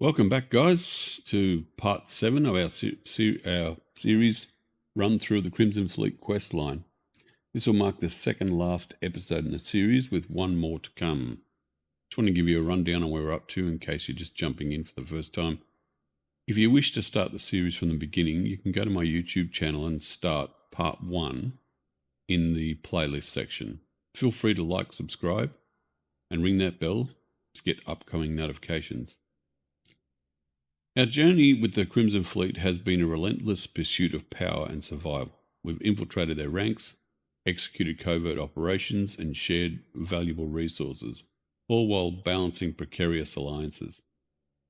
Welcome back, guys, to part 7 of our series run through the Crimson Fleet Questline. This will mark the second last episode in the series, with one more to come. Just want to give you a rundown on where we're up to in case you're just jumping in for the first time. If you wish to start the series from the beginning, you can go to my YouTube channel and start part 1 in the playlist section. Feel free to like, subscribe, and ring that bell to get upcoming notifications. Our journey with the Crimson Fleet has been a relentless pursuit of power and survival. We've infiltrated their ranks, executed covert operations, and shared valuable resources, all while balancing precarious alliances.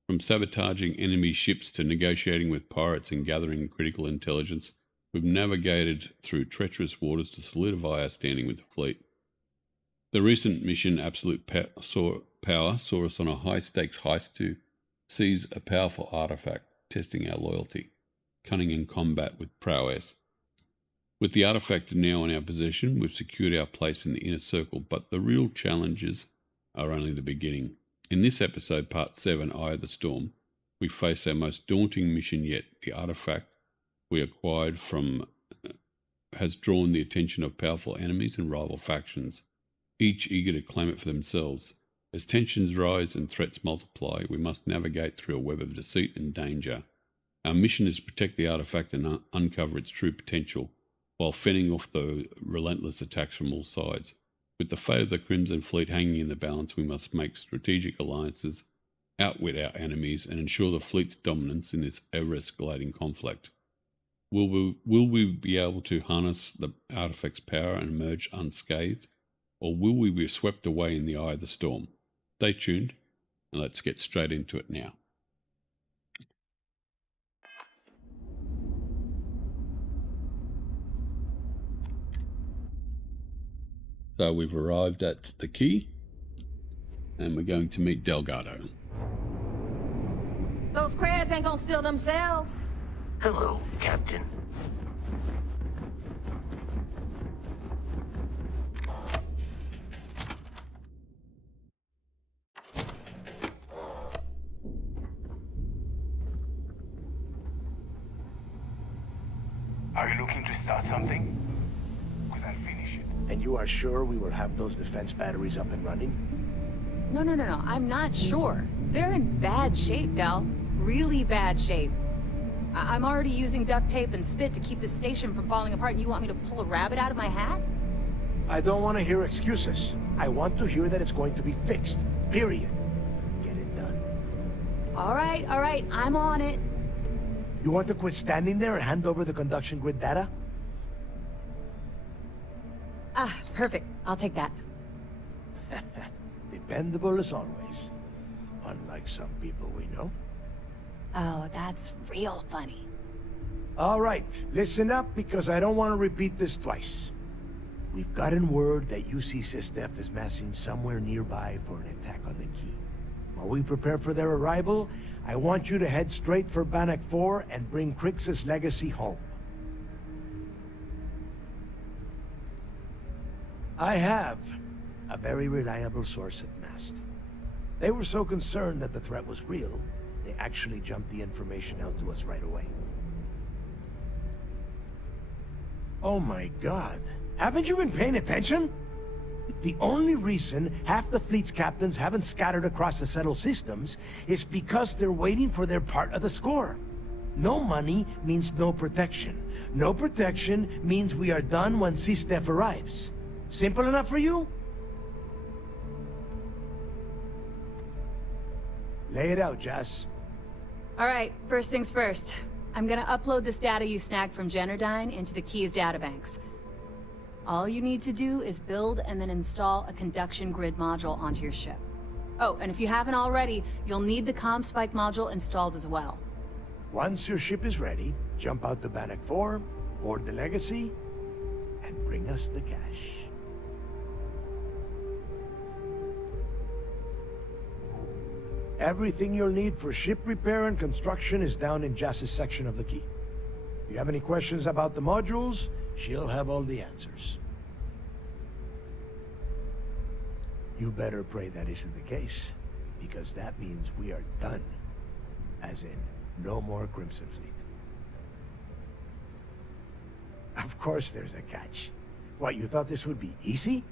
From sabotaging enemy ships to negotiating with pirates and gathering critical intelligence, we've navigated through treacherous waters to solidify our standing with the fleet. The recent mission, Absolute Power, saw us on a high-stakes heist to seize a powerful artifact, testing our loyalty, cunning in combat with prowess. With the artifact now in our possession, we've secured our place in the inner circle, but the real challenges are only the beginning. In this episode, part 7, Eye of the Storm, we face our most daunting mission yet. The artifact we acquired has drawn the attention of powerful enemies and rival factions, each eager to claim it for themselves. As tensions rise and threats multiply, we must navigate through a web of deceit and danger. Our mission is to protect the artifact and uncover its true potential, while fending off the relentless attacks from all sides. With the fate of the Crimson Fleet hanging in the balance, we must make strategic alliances, outwit our enemies, and ensure the fleet's dominance in this ever-escalating conflict. Will we be able to harness the artifact's power and emerge unscathed, or will we be swept away in the eye of the storm? Stay tuned, and let's get straight into it now. So we've arrived at the quay, and we're going to meet Delgado. Those crabs ain't gonna steal themselves. Hello, Captain. Are you looking to start something? Because I'll finish it. And you are sure we will have those defense batteries up and running? No, I'm not sure. They're in bad shape, Del. Really bad shape. I'm already using duct tape and spit to keep the station from falling apart, and you want me to pull a rabbit out of my hat? I don't want to hear excuses. I want to hear that it's going to be fixed. Period. Get it done. All right, I'm on it. You want to quit standing there and hand over the conduction grid data? Ah, perfect. I'll take that. Dependable as always. Unlike some people we know. Oh, that's real funny. All right, listen up because I don't want to repeat this twice. We've gotten word that UC Systef is massing somewhere nearby for an attack on the quay. While we prepare for their arrival, I want you to head straight for Bannock 4 and bring Crixus' legacy home. I have a very reliable source at Mast. They were so concerned that the threat was real, they actually jumped the information out to us right away. Oh my god. Haven't you been paying attention? The only reason half the fleet's captains haven't scattered across the settled systems is because they're waiting for their part of the score. No money means no protection. No protection means we are done when Systef arrives. Simple enough for you? Lay it out, Jess. All right, first things first. I'm gonna upload this data you snagged from Generdyne into the Key's databanks. All you need to do is build and then install a conduction grid module onto your ship. Oh, and if you haven't already, you'll need the comm spike module installed as well. Once your ship is ready, jump out to Bannock 4, board the Legacy, and bring us the cash. Everything you'll need for ship repair and construction is down in Jess's section of the quay. If you have any questions about the modules, she'll have all the answers. You better pray that isn't the case, because that means we are done. As in, no more Crimson Fleet. Of course there's a catch. What, you thought this would be easy?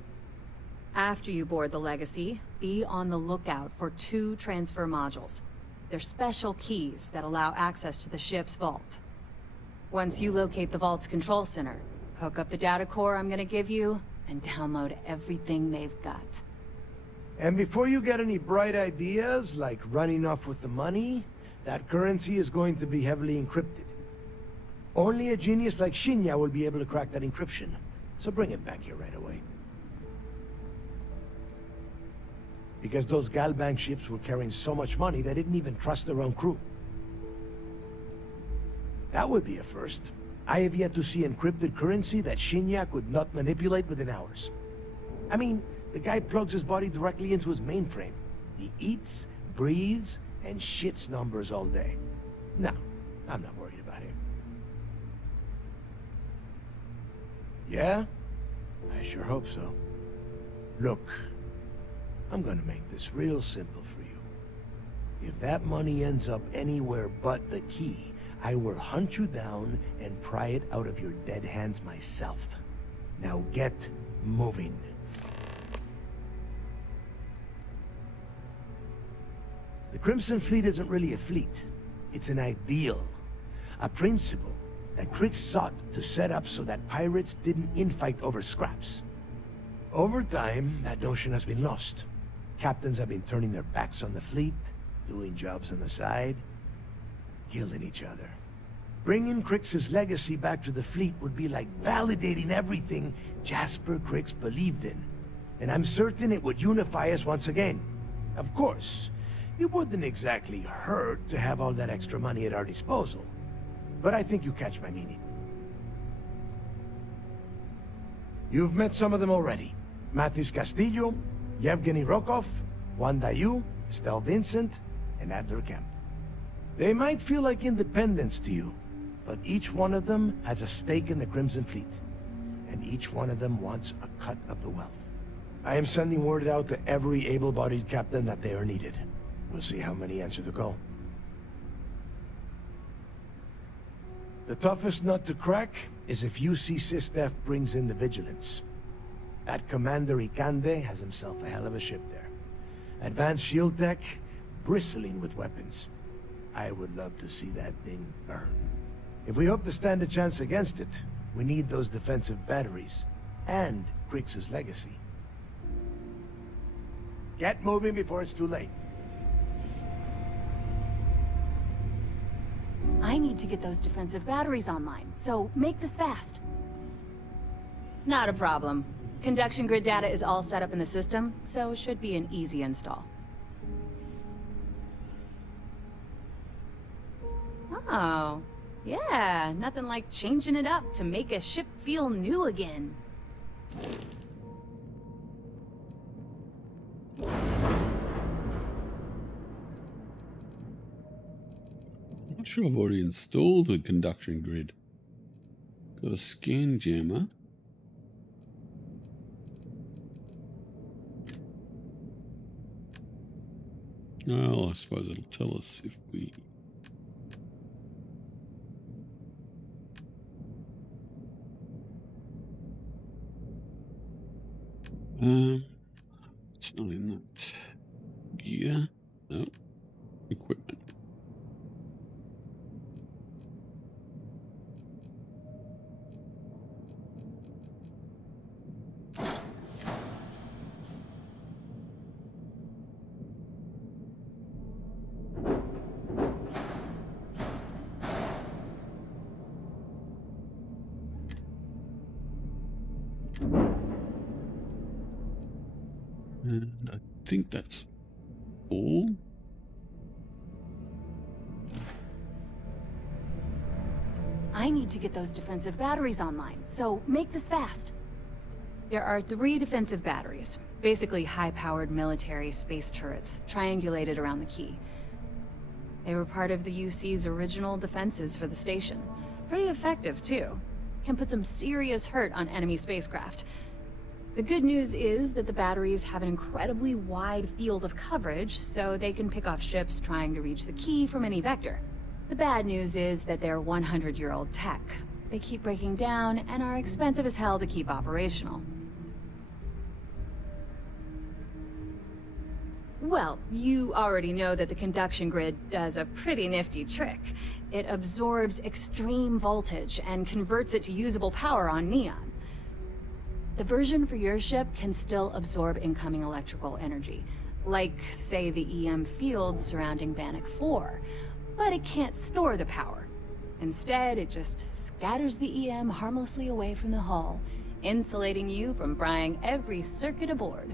After you board the Legacy, be on the lookout for 2 transfer modules. They're special keys that allow access to the ship's vault. Once you locate the vault's control center, hook up the data core I'm gonna give you, and download everything they've got. And before you get any bright ideas, like running off with the money, that currency is going to be heavily encrypted. Only a genius like Shinya will be able to crack that encryption, so bring it back here right away. Because those Galbank ships were carrying so much money they didn't even trust their own crew. That would be a first. I have yet to see encrypted currency that Shinya could not manipulate within hours. I mean, the guy plugs his body directly into his mainframe. He eats, breathes, and shits numbers all day. No, I'm not worried about him. Yeah? I sure hope so. Look, I'm gonna make this real simple for you. If that money ends up anywhere but the key, I will hunt you down and pry it out of your dead hands myself. Now get moving. The Crimson Fleet isn't really a fleet. It's an ideal. A principle that Crix sought to set up so that pirates didn't infight over scraps. Over time, that notion has been lost. Captains have been turning their backs on the fleet, doing jobs on the side, killing each other. Bringing Crix's legacy back to the fleet would be like validating everything Jasper Crix believed in. And I'm certain it would unify us once again. Of course, it wouldn't exactly hurt to have all that extra money at our disposal. But I think you catch my meaning. You've met some of them already. Mathis Castillo, Yevgeny Rokov, Juan Dayu, Estelle Vincent, and Adler Kemp. They might feel like independents to you, but each one of them has a stake in the Crimson Fleet, and each one of them wants a cut of the wealth. I am sending word out to every able-bodied captain that they are needed. We'll see how many answer the call. The toughest nut to crack is if UC SysDef brings in the Vigilance. That Commander Ikande has himself a hell of a ship there. Advanced shield tech, bristling with weapons. I would love to see that thing burn. If we hope to stand a chance against it, we need those defensive batteries, and Crix's legacy. Get moving before it's too late. I need to get those defensive batteries online, so make this fast. Not a problem. Conduction grid data is all set up in the system, so it should be an easy install. Oh, yeah, nothing like changing it up to make a ship feel new again. I'm not sure I've already installed the conduction grid. Got a scan jammer. Well, I suppose it'll tell us if we... it's not in that gear. No. Equipment. And I think that's all. I need to get those defensive batteries online, so make this fast. There are 3 defensive batteries, basically high-powered military space turrets, triangulated around the key. They were part of the UC's original defenses for the station. Pretty effective, too. Can put some serious hurt on enemy spacecraft. The good news is that the batteries have an incredibly wide field of coverage, so they can pick off ships trying to reach the key from any vector. The bad news is that they're 100-year-old tech. They keep breaking down and are expensive as hell to keep operational. Well, you already know that the conduction grid does a pretty nifty trick. It absorbs extreme voltage and converts it to usable power on neon. The version for your ship can still absorb incoming electrical energy, like, say, the EM fields surrounding Bannock 4, but it can't store the power. Instead, it just scatters the EM harmlessly away from the hull, insulating you from frying every circuit aboard.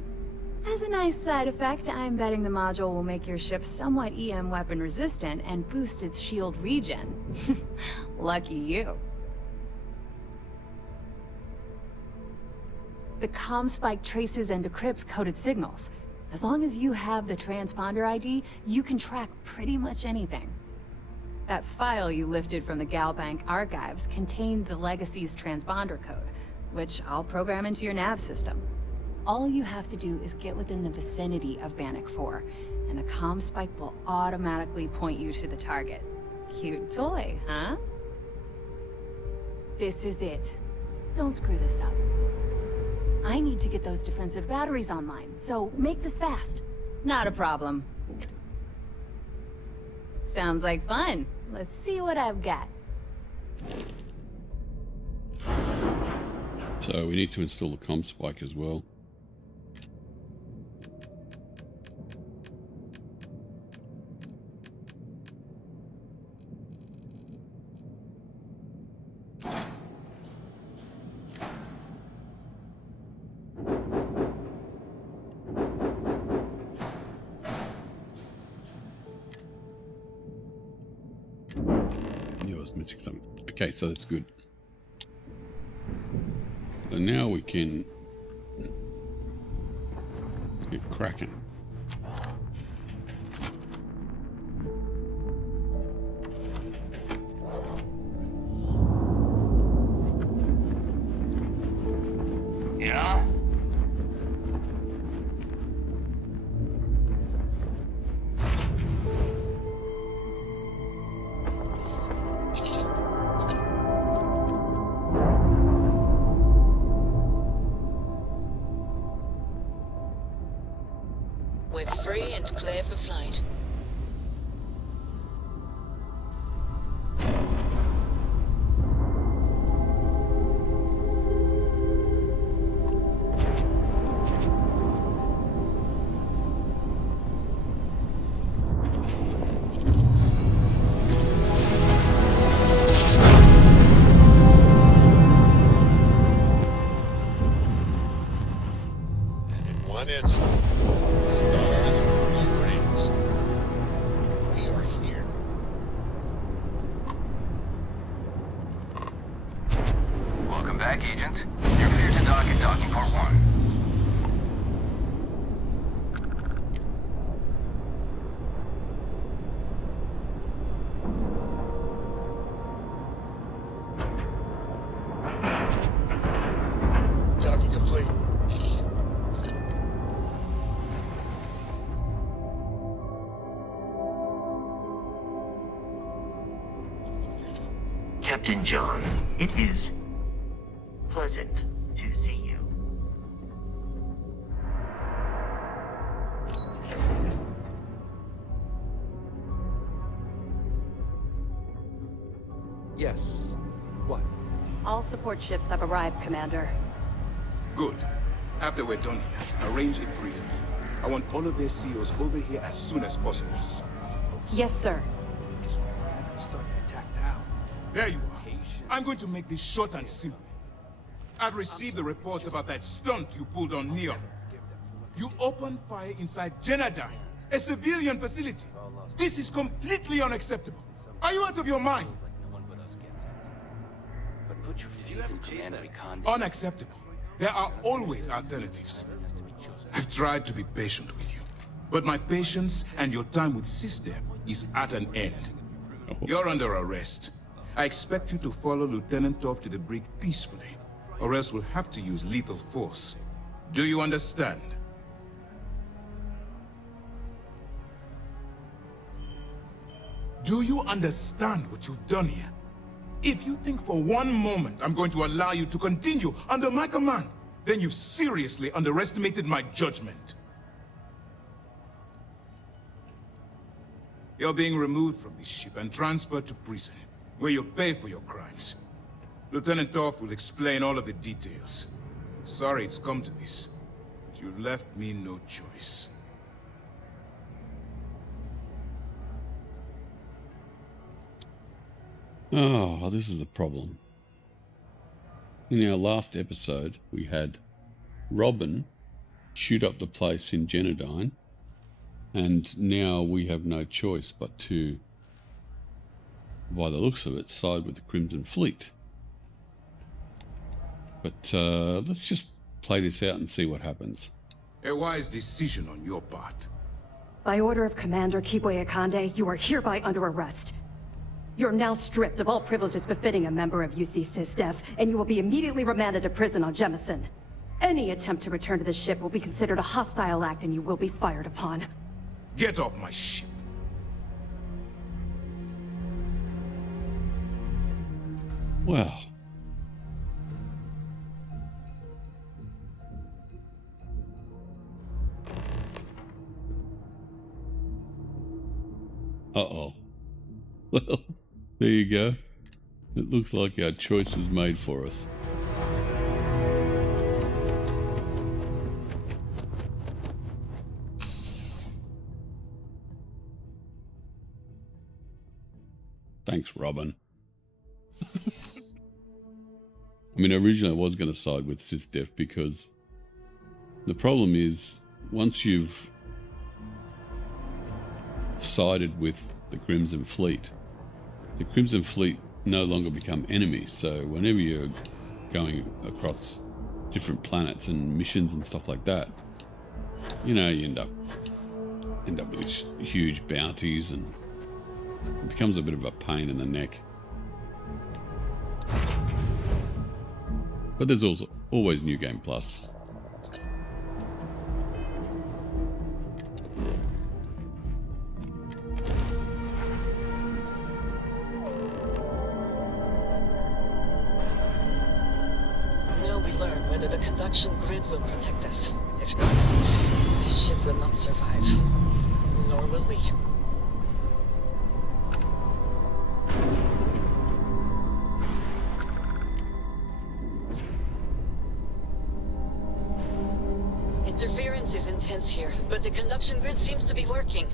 As a nice side effect, I'm betting the module will make your ship somewhat EM weapon resistant and boost its shield regen. Lucky you. The comm spike traces and decrypts coded signals. As long as you have the transponder ID, you can track pretty much anything. That file you lifted from the Galbank archives contained the Legacy's transponder code, which I'll program into your nav system. All you have to do is get within the vicinity of Bannock 4, and the comm spike will automatically point you to the target. Cute toy, huh? This is it. Don't screw this up. I need to get those defensive batteries online, so make this fast. Not a problem. Sounds like fun. Let's see what I've got. So we need to install the comm spike as well. Missing something. Okay, so that's good. So now we can get cracking. Yeah? We're free and clear for flight. One instant, stars will raised. We are here. Welcome back, Agent. You're clear to dock at docking port 1. Docking complete. Captain John, it is pleasant to see you. Yes. What? All support ships have arrived, Commander. Good. After we're done here, arrange a briefing. I want all of their CEOs over here as soon as possible. Yes, sir. Start the attack now. There you are. I'm going to make this short and simple. I've received the reports about that stunt you pulled on Neon. You opened fire inside Genadine, a civilian facility. This is completely unacceptable. Are you out of your mind? But put your faith in Commander Ikandi. Unacceptable. There are always alternatives. I've tried to be patient with you, but my patience and your time with Sister is at an end. You're under arrest. I expect you to follow Lieutenant Toff to the brig peacefully, or else we'll have to use lethal force. Do you understand? Do you understand what you've done here? If you think for one moment I'm going to allow you to continue under my command, then you've seriously underestimated my judgment. You're being removed from this ship and transferred to prison, where you'll pay for your crimes. Lieutenant Toft will explain all of the details. Sorry it's come to this, but you left me no choice. Oh, this is a problem. In our last episode, we had Robin shoot up the place in Genodyne, and now we have no choice but to, by the looks of it, side with the Crimson Fleet. But let's just play this out and see what happens. A wise decision on your part. By order of Commander Kibwe Akande, you are hereby under arrest. You're now stripped of all privileges befitting a member of UC SysDef, and you will be immediately remanded to prison on Jemison. Any attempt to return to the ship will be considered a hostile act and you will be fired upon. Get off my ship. Well. Uh-oh. Well, there you go. It looks like our choice is made for us. Thanks, Robin. I mean, originally I was going to side with SysDef because the problem is once you've sided with the Crimson Fleet no longer become enemies. So whenever you're going across different planets and missions and stuff like that, you know, you end up with these huge bounties, and it becomes a bit of a pain in the neck. But there's also always New Game Plus. The conduction grid will protect us. If not, this ship will not survive. Nor will we. Interference is intense here, but the conduction grid seems to be working.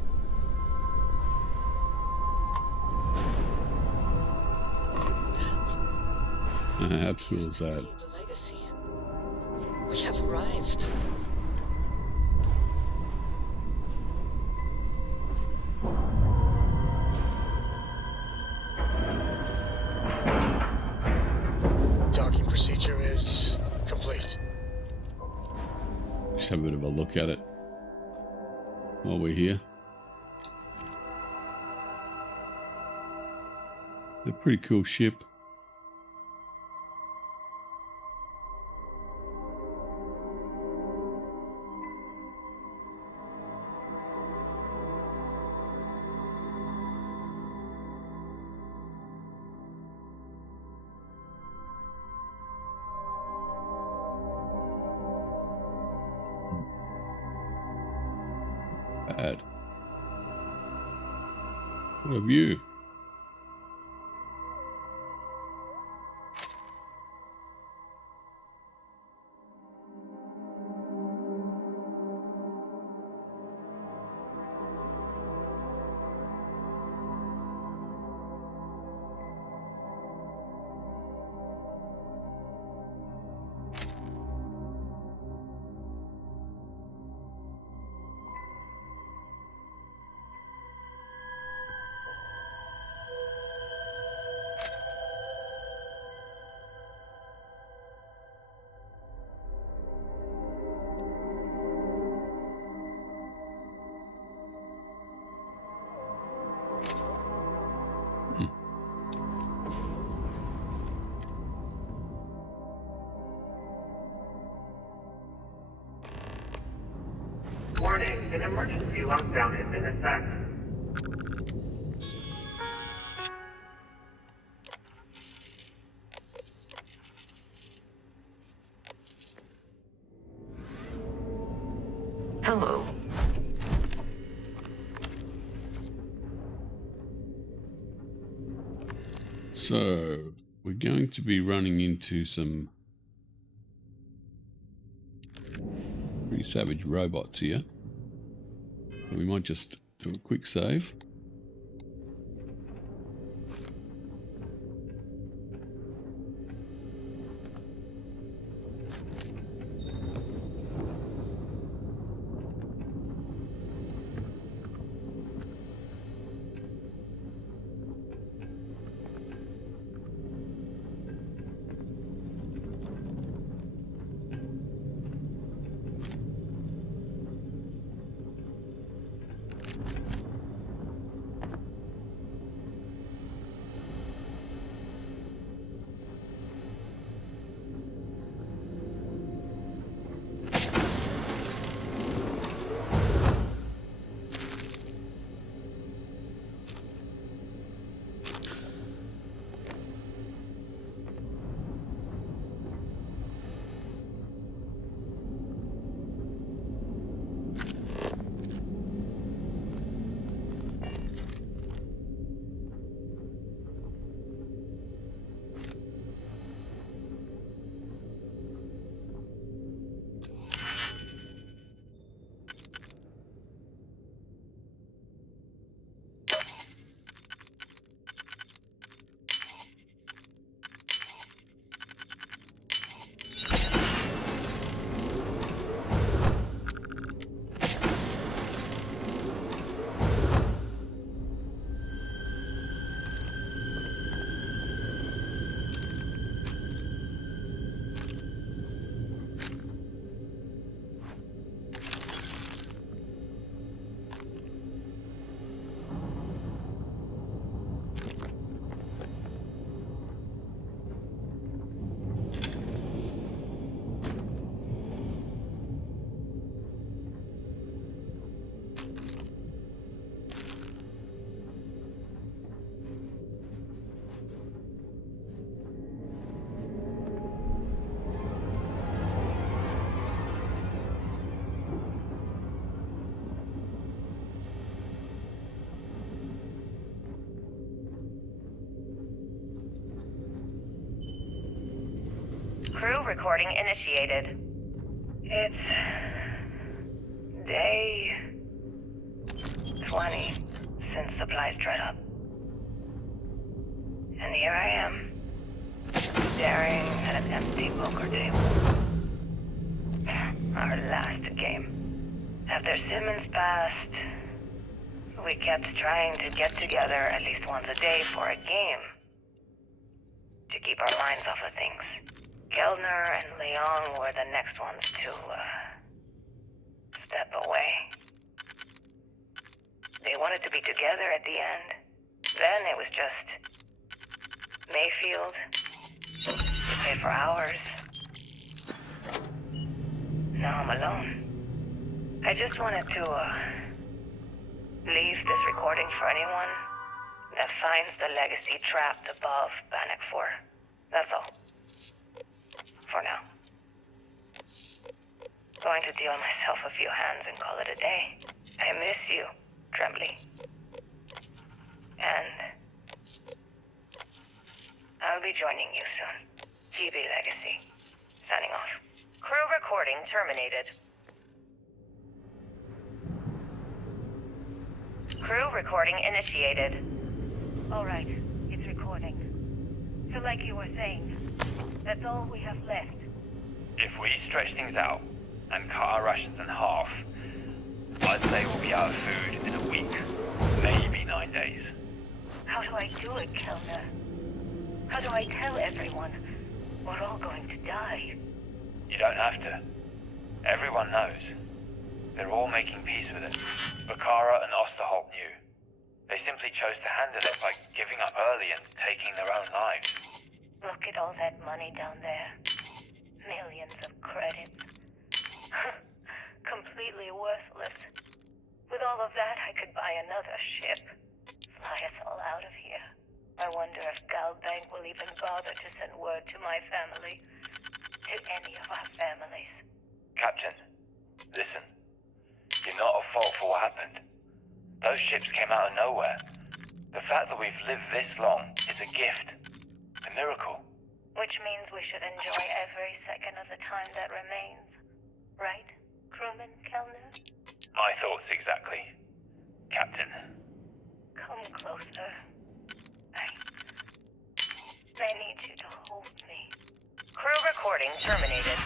How cool is that? We have arrived. Docking procedure is complete. Just have a bit of a look at it while we're here. A pretty cool ship. Bad. What a view. An emergency lockdown is in effect. Hello. So, we're going to be running into some pretty savage robots here. So we might just do a quick save. Crew recording initiated. It's day 20 since supplies dried up. And here I am, staring at an empty poker table. Our last game. After Simmons passed, we kept trying to get together at least once a day for a game. To keep our minds off of things. Kellner and Leong were the next ones to, step away. They wanted to be together at the end. Then it was just Mayfield, to pay for hours. Now I'm alone. I just wanted to, leave this recording for anyone that finds the legacy trapped above Bannock 4. That's all. For now. Going to deal myself a few hands and call it a day. I miss you, Trembly. And I'll be joining you soon. GB Legacy. Signing off. Crew recording terminated. Crew recording initiated. Alright, it's recording. So like you were saying, that's all we have left. If we stretch things out and cut our rations in half, I'd say we'll be out of food in a week, maybe 9 days. How do I do it, Kellner? How do I tell everyone we're all going to die? You don't have to. Everyone knows. They're all making peace with it. Bakara and Osterholt knew. They simply chose to handle it by giving up early and taking their own lives. Look at all that money down there. Millions of credits. Completely worthless. With all of that, I could buy another ship. Fly us all out of here. I wonder if Galbank will even bother to send word to my family. To any of our families. Captain, listen. You're not at fault for what happened. Those ships came out of nowhere. The fact that we've lived this long is a gift. A miracle. Which means we should enjoy every second of the time that remains. Right, crewman Kellner? My thoughts exactly. Captain. Come closer. I need you to hold me. Crew recording terminated.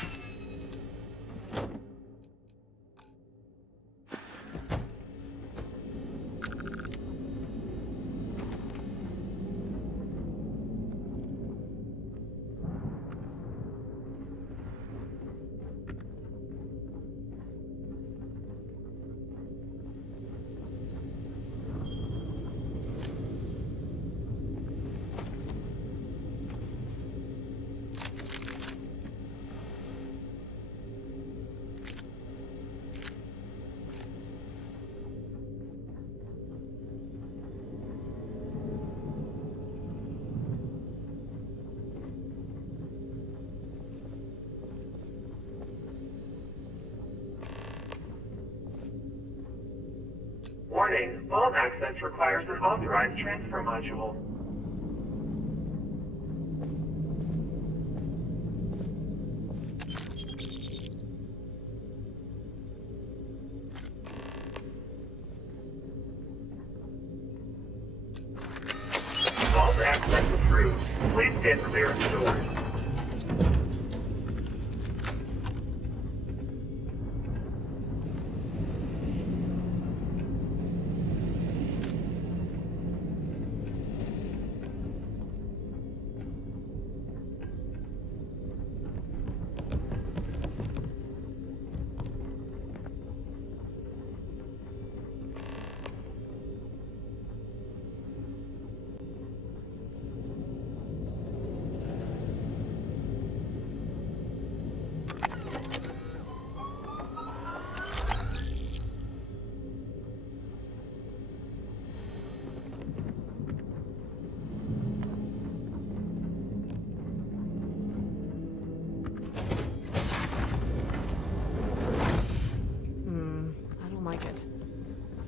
Warning, vault access requires an authorized transfer module. Vault access approved. Please stand clear of the doors.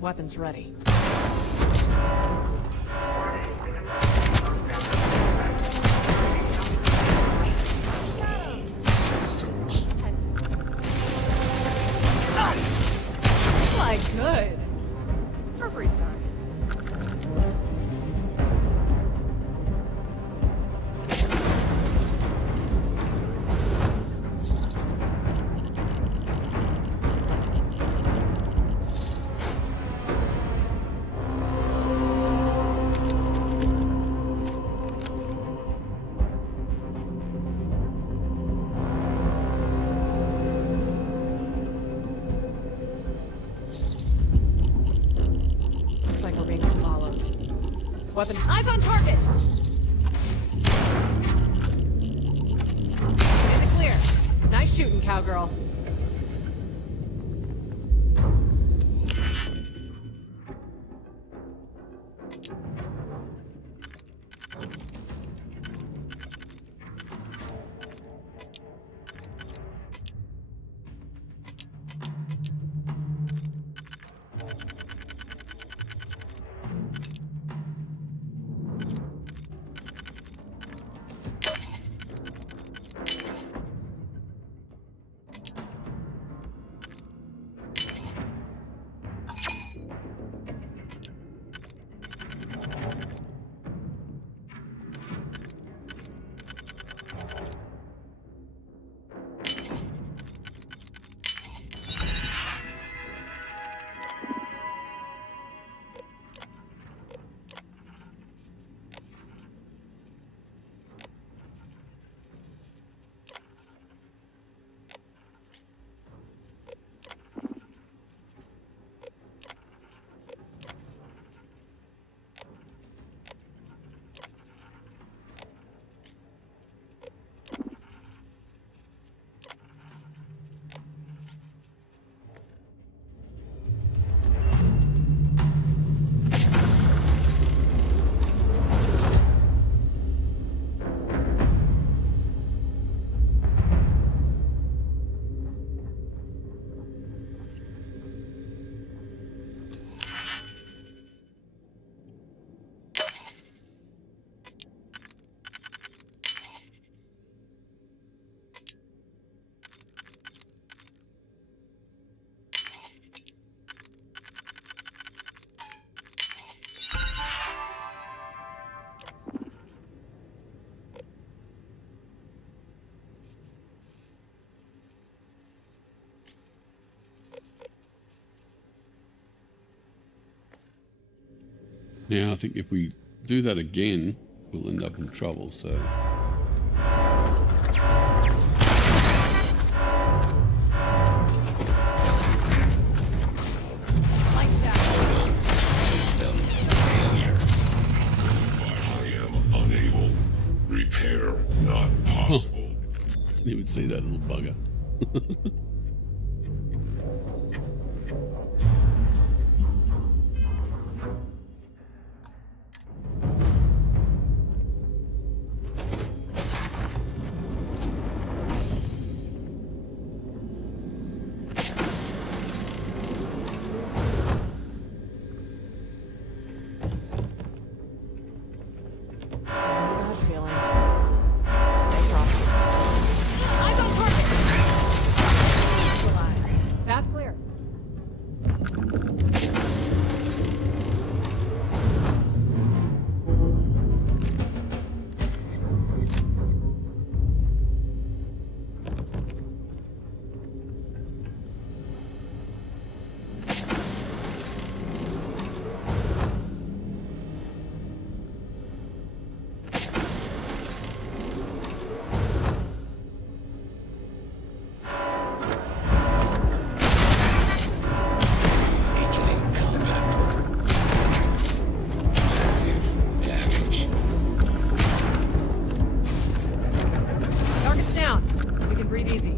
Weapons ready. My good. For a free start. Weapon. Eyes on target! In the clear. Nice shooting, cowgirl. Now, I think if we do that again, we'll end up in trouble, so... System failure. I am unable. Repair not possible. Didn't even see that little bugger. That feeling. Stay dropped. Eyes on target! Neutralized. Path clear. Weakening combat program. Massive damage. Target's down. We can breathe easy.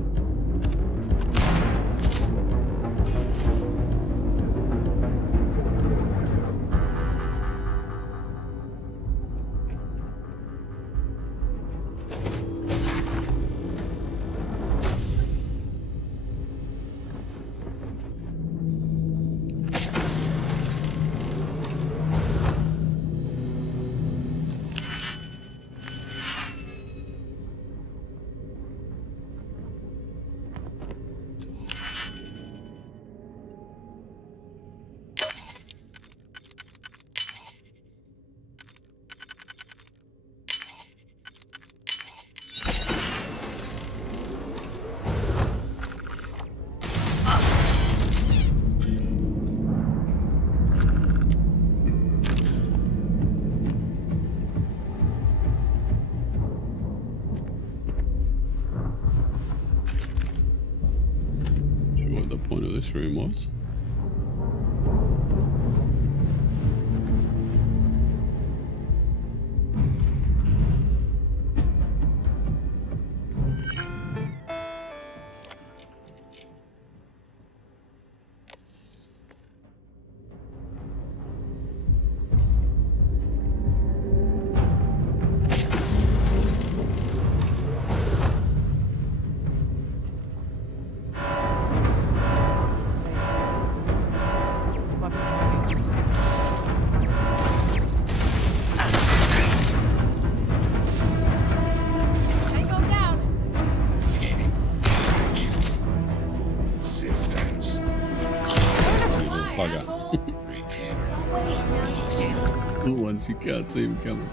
Sure what the point of this room was. What's to say? Weapons ready. Tango down! Systems. Bugger. Repair. Little ones, you can't see them coming.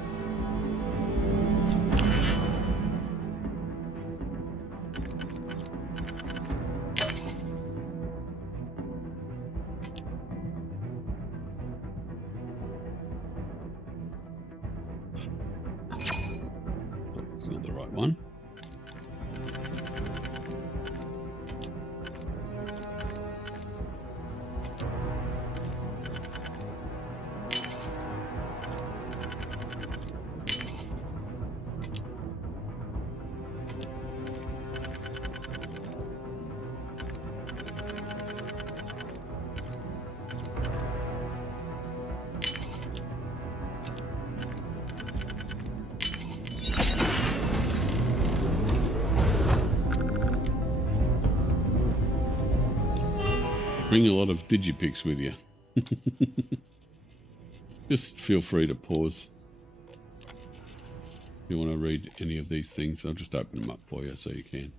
That's not the right one. Bring a lot of digipics with you. Just feel free to pause. If you want to read any of these things, I'll just open them up for you so you can.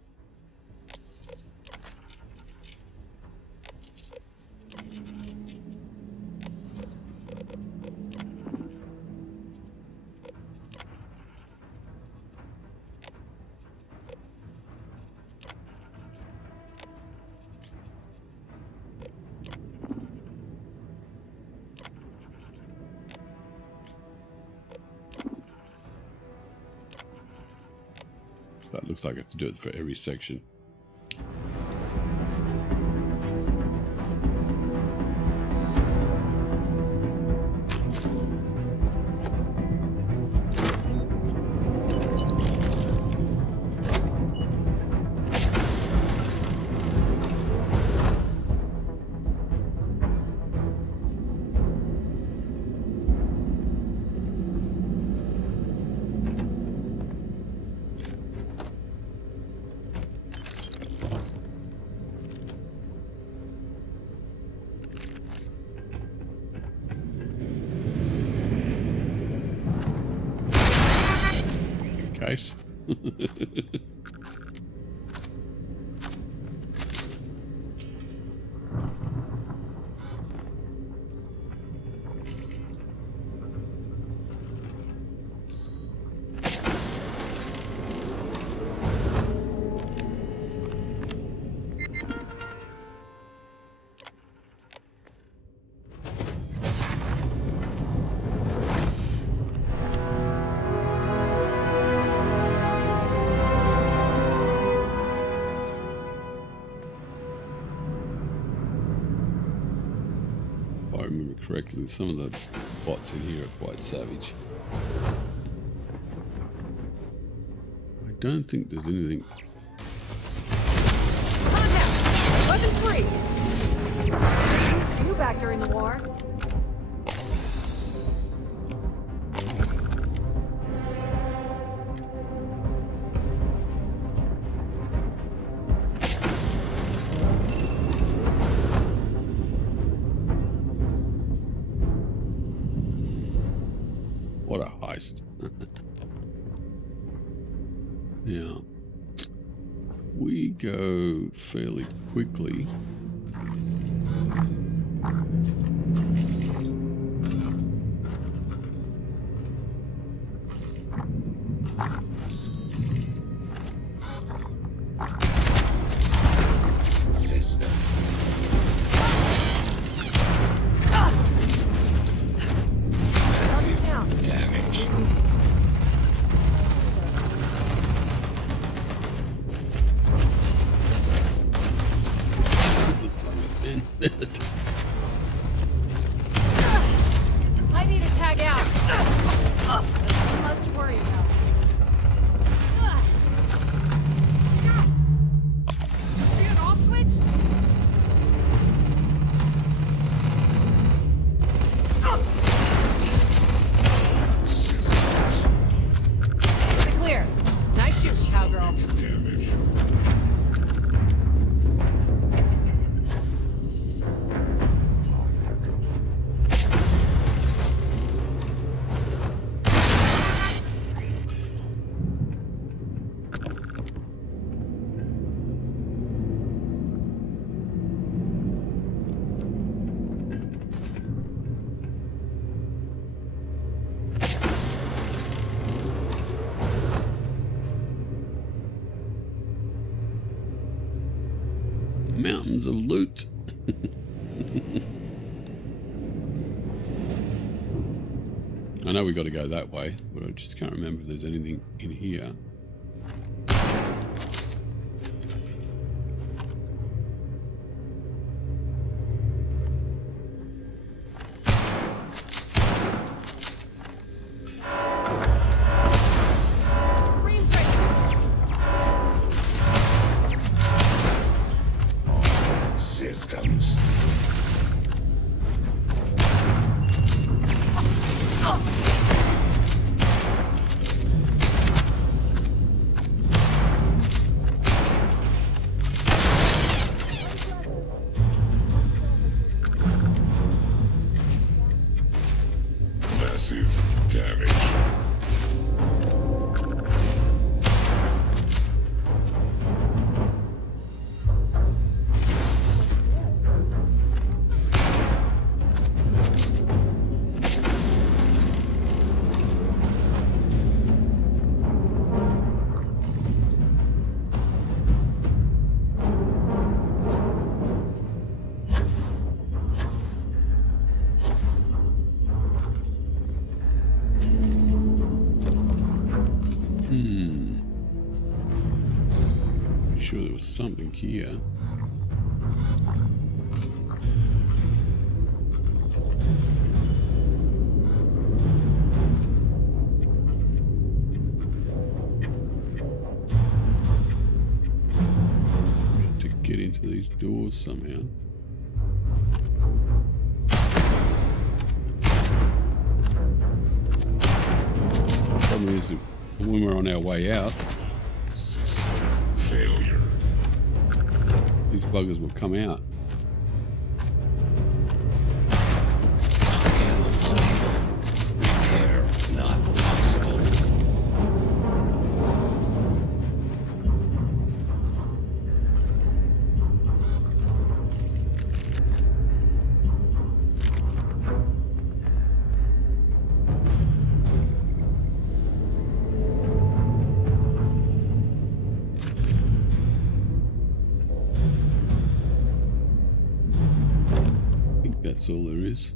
That looks like I have to do it for every section. Case. If I remember correctly, some of the bots in here are quite savage. I don't think there's anything. Contact! Weapons free! Are you back during the war? What a heist. Now, we go fairly quickly. System. Massive damage. I need to tag out. Nothing else to worry about. See an off switch? Pretty clear. Nice shooting, cowgirl. Damage. Mountains of loot. I know we got to go that way, but I just can't remember if there's anything in here. Green fragrance. Systems. Massive damage. sure there was something here. To get into these doors somehow. Problem is that when we're on our way out, Failure. these buggers will come out. Repair not possible. I think that's all there is.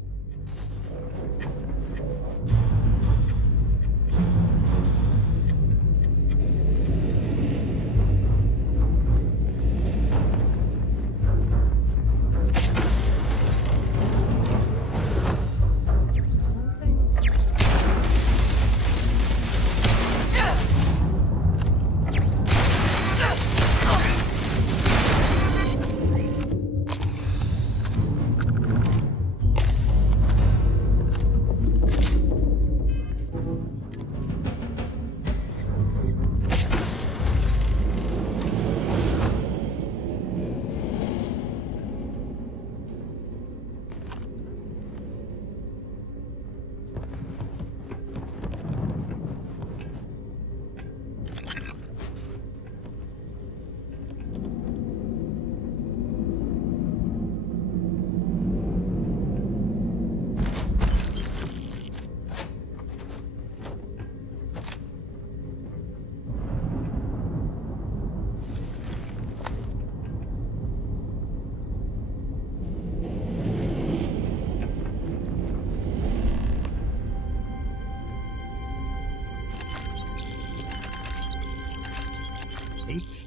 It's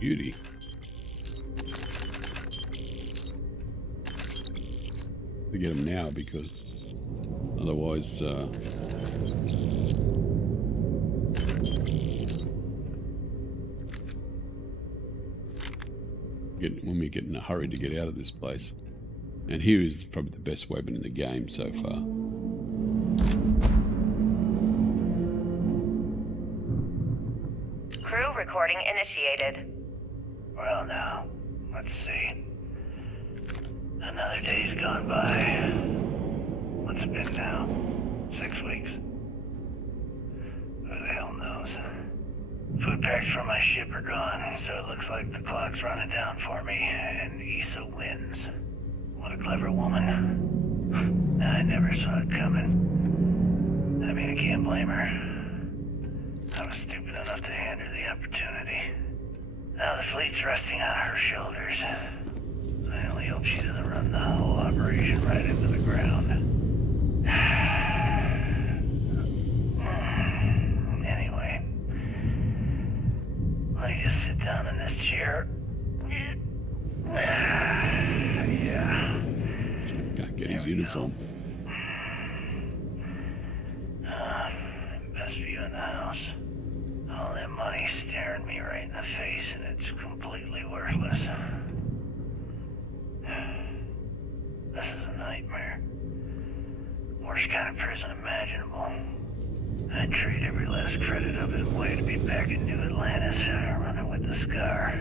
beauty. To get them now because otherwise when we get in a hurry to get out of this place. And here is probably the best weapon in the game so far. Crew recording initiated. Well, now, let's see. Another day's gone by. What's it been now? 6 weeks? Who the hell knows? Food packs from my ship are gone, so it looks like the clock's running down for me, and Issa wins. What a clever woman. I never saw it coming. I mean, I can't blame her. I was stupid enough to hand her the opportunity. Now the fleet's resting on her shoulders. I only hope she doesn't run the whole operation right into the ground. Anyway, let me just sit down in this chair. Yeah. Can't get his uniform. Best view in the house. All that money staring me right in the face, and it's completely worthless. This is a nightmare. Worst kind of prison imaginable. I'd trade every last credit of it away to be back in New Atlantis, running with the Scar.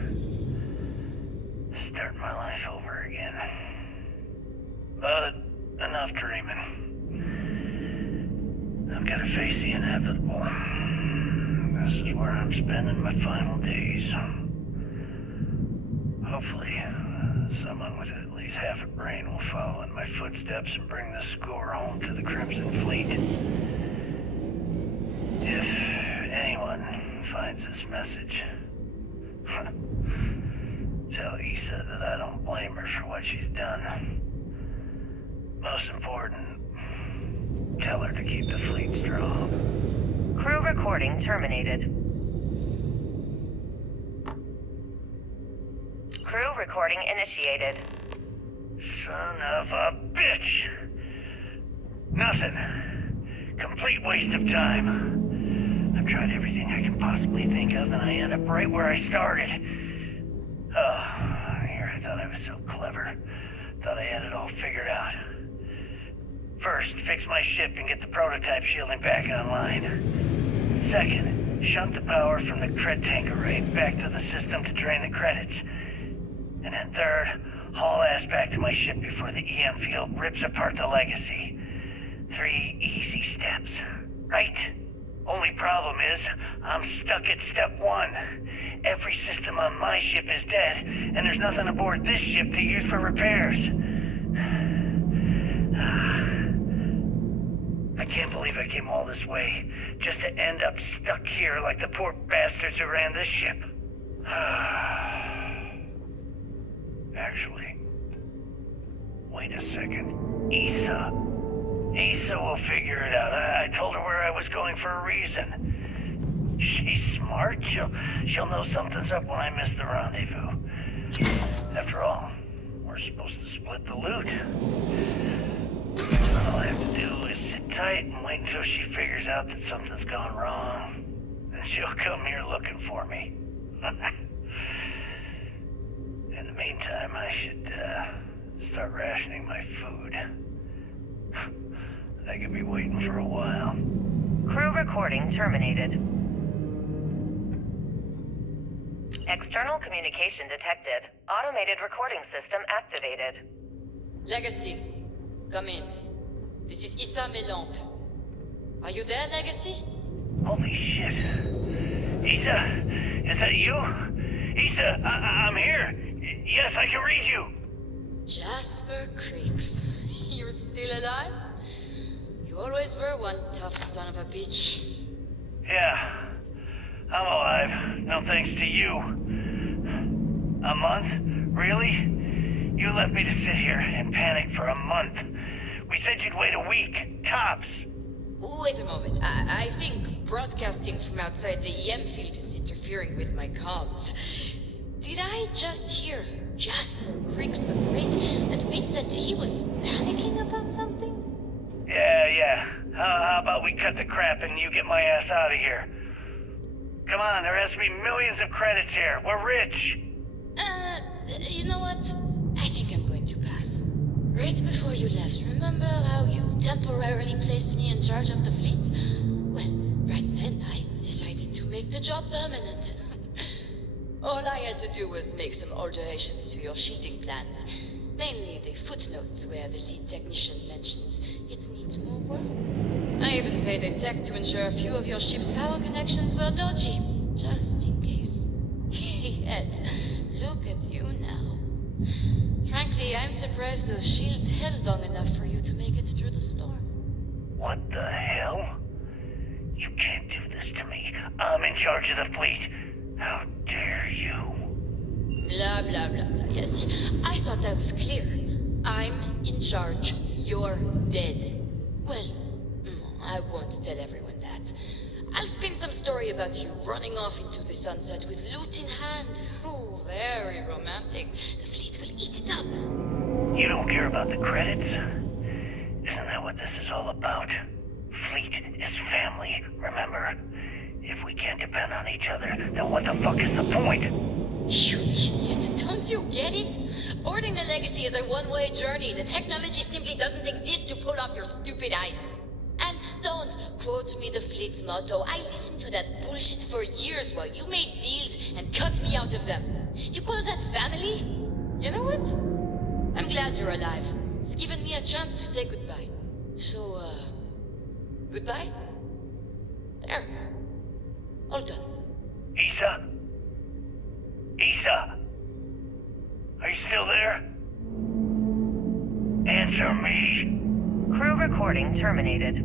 Starting my life over again. But enough dreaming. I've got to face the inevitable. This is where I'm spending my final days. Hopefully, someone with at least half a brain will follow in my footsteps and bring the score home to the Crimson Fleet. If anyone finds this message, tell Issa that I don't blame her for what she's done. Most important, tell her to keep the fleet strong. Crew recording terminated. recording initiated. Son of a bitch! Nothing. Complete waste of time. I've tried everything I can possibly think of, and I end up right where I started. Oh, here I thought I was so clever. Thought I had it all figured out. First, fix my ship and get the prototype shielding back online. Second, shunt the power from the cred tanker raid back to the system to drain the credits. And then third, haul ass back to my ship before the EM field rips apart the legacy. 3 easy steps, right? Only problem is, I'm stuck at step 1. Every system on my ship is dead, and there's nothing aboard this ship to use for repairs. I can't believe I came all this way, just to end up stuck here like the poor bastards who ran this ship. Actually, wait a second. Issa will figure it out. I told her where I was going for a reason. She's smart. She'll know something's up when I miss the rendezvous. After all, we're supposed to split the loot. All I have to do is sit tight and wait until she figures out that something's gone wrong. Then she'll come here looking for me. In the meantime, I should start rationing my food. I could be waiting for a while. Crew recording terminated. External communication detected. Automated recording system activated. Legacy, come in. This is Issa Melant. Are you there, Legacy? Holy shit. Issa, is that you? Issa, I'm here. Yes, I can read you. Jasper Creeks. You're still alive? You always were one tough son of a bitch. Yeah, I'm alive. No thanks to you. A month? Really? You left me to sit here and panic for a month. We said you'd wait a week, tops. Wait a moment. I think broadcasting from outside the EM field is interfering with my comms. Did I just hear Jasper Creeks the Great admit that he was panicking about something? Yeah. How about we cut the crap and you get my ass out of here? Come on, there has to be millions of credits here. We're rich. You know what? I think I'm going to pass. Right before you left, remember how you temporarily placed me in charge of the fleet? Well, right then I decided to make the job permanent. All I had to do was make some alterations to your sheeting plans. Mainly the footnotes where the lead technician mentions it needs more work. I even paid a tech to ensure a few of your ship's power connections were dodgy, just in case. Yet, look at you now. Frankly, I'm surprised those shields held long enough for you to make it through the storm. What the hell? You can't do this to me. I'm in charge of the fleet. How dare you? Blah, blah, blah, blah. Yes, I thought that was clear. I'm in charge. You're dead. Well, I won't tell everyone that. I'll spin some story about you running off into the sunset with loot in hand. Oh, very romantic. The fleet will eat it up. You don't care about the credits? Isn't that what this is all about? Fleet is family, remember? If we can't depend on each other, then what the fuck is the point? You idiot, don't you get it? Boarding the Legacy is a one-way journey. The technology simply doesn't exist to pull off your stupid eyes. And don't quote me the fleet's motto. I listened to that bullshit for years while you made deals and cut me out of them. You call that family? You know what? I'm glad you're alive. It's given me a chance to say goodbye. So, goodbye? There. All done. Issa? Issa? Are you still there? Answer me. Crew recording terminated.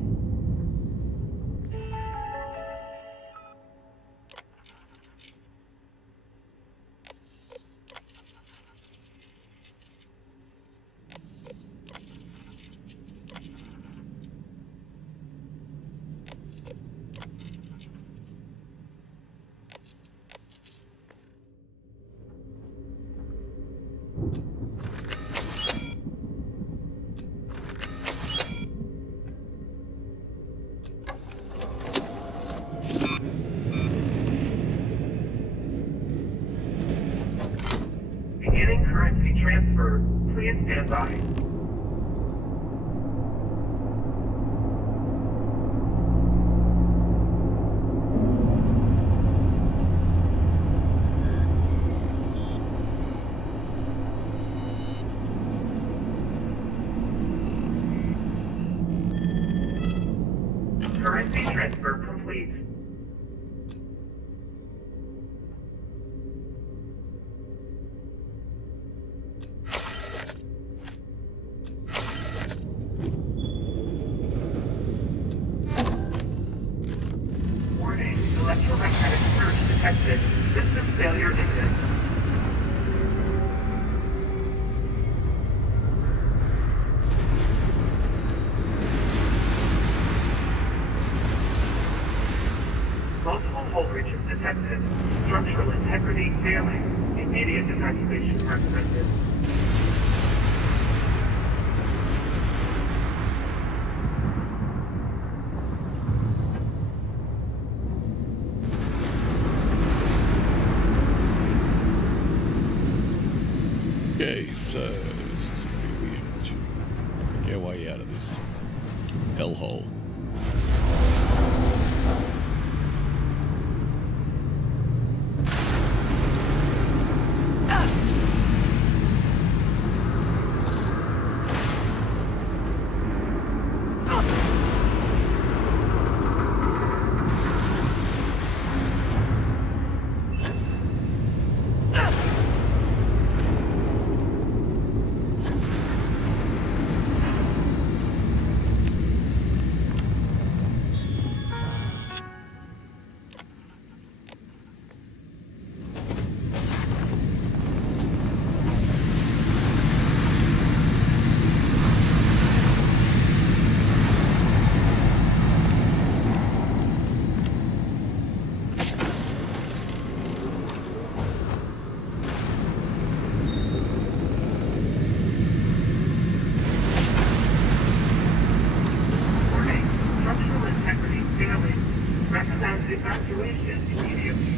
stand by. Currency transfer complete. Warning, electromagnetic surge detected. System failure imminent. Multiple voltages detected. Structural integrity failing. Immediate evacuation recommended. Okay, so this is going to be weird. Get our way out of this hellhole. Evacuation immediately.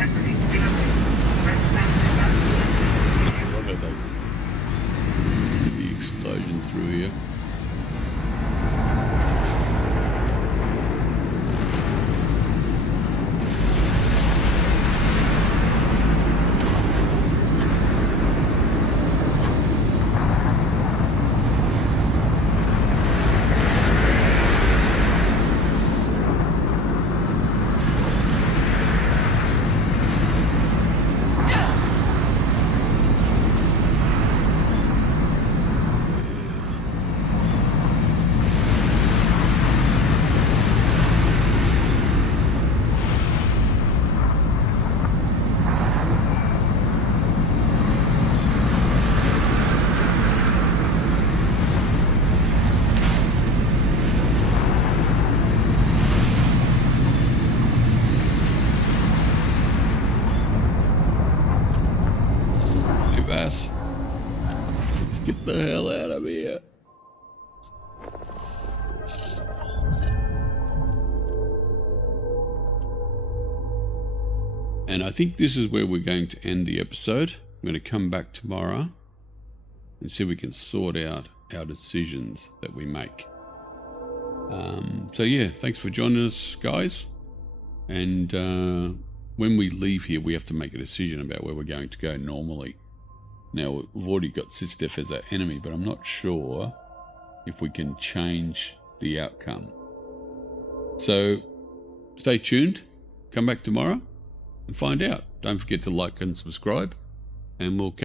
integrity daily. Red Master What are they? The explosions through here. Let's get the hell out of here. And I think this is where we're going to end the episode. I'm going to come back tomorrow and see if we can sort out our decisions that we make. So yeah, thanks for joining us, guys. And when we leave here, we have to make a decision about where we're going to go normally. Now, we've already got SysDef as our enemy, but I'm not sure if we can change the outcome. So stay tuned, come back tomorrow and find out. Don't forget to like and subscribe, and we'll catch